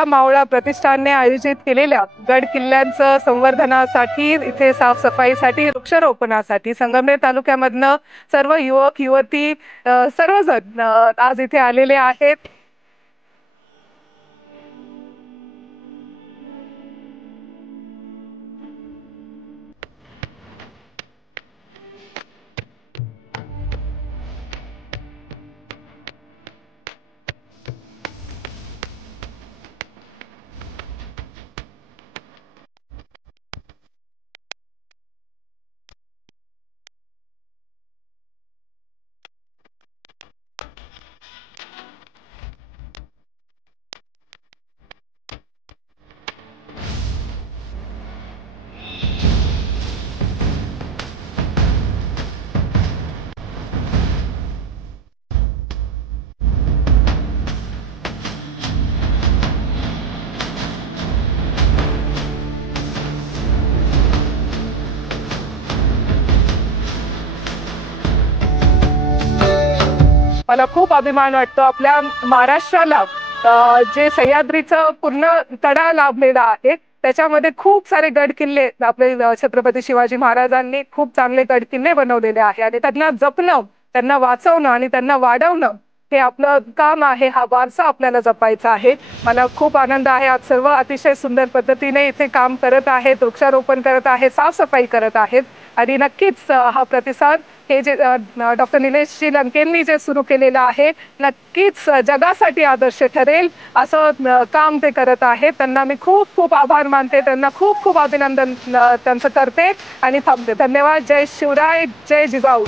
मुक्काम मावळा प्रतिष्ठानने आयोजित केलेल्या गड किल्ल्यांचं संवर्धनासाठी, इथे साफसफाईसाठी, वृक्षारोपणासाठी संगमनेर तालुक्यामधनं सर्व युवक युवती सर्वजण आज इथे आलेले आहेत. मला खूप अभिमान वाटतो आपल्या महाराष्ट्राला जे सह्याद्रीचं पूर्ण तडा लाभलेला आहे. त्याच्यामध्ये खूप सारे गड किल्ले आपले छत्रपती शिवाजी महाराजांनी खूप चांगले गड किल्ले बनवलेले आहे आणि त्यांना जपणं, त्यांना वाचवणं आणि त्यांना वाढवणं हे आपलं काम आहे. हा वारसा आपल्याला जपायचा आहे. मला खूप आनंद आहे. आज सर्व अतिशय सुंदर पद्धतीने इथे काम करत आहेत, वृक्षारोपण करत आहेत, साफसफाई करत आहेत आणि नक्कीच हा प्रतिसाद हे जे डॉक्टर निलेश लंकेंनी जे सुरू केलेलं आहे नक्कीच जगासाठी आदर्श ठरेल असं काम ते करत आहेत. त्यांना मी खूप खूप आभार मानते, त्यांना खूप खूप अभिनंदन त्यांचं करते आणि थांबते. धन्यवाद. जय शिवराय, जय जिजाऊ.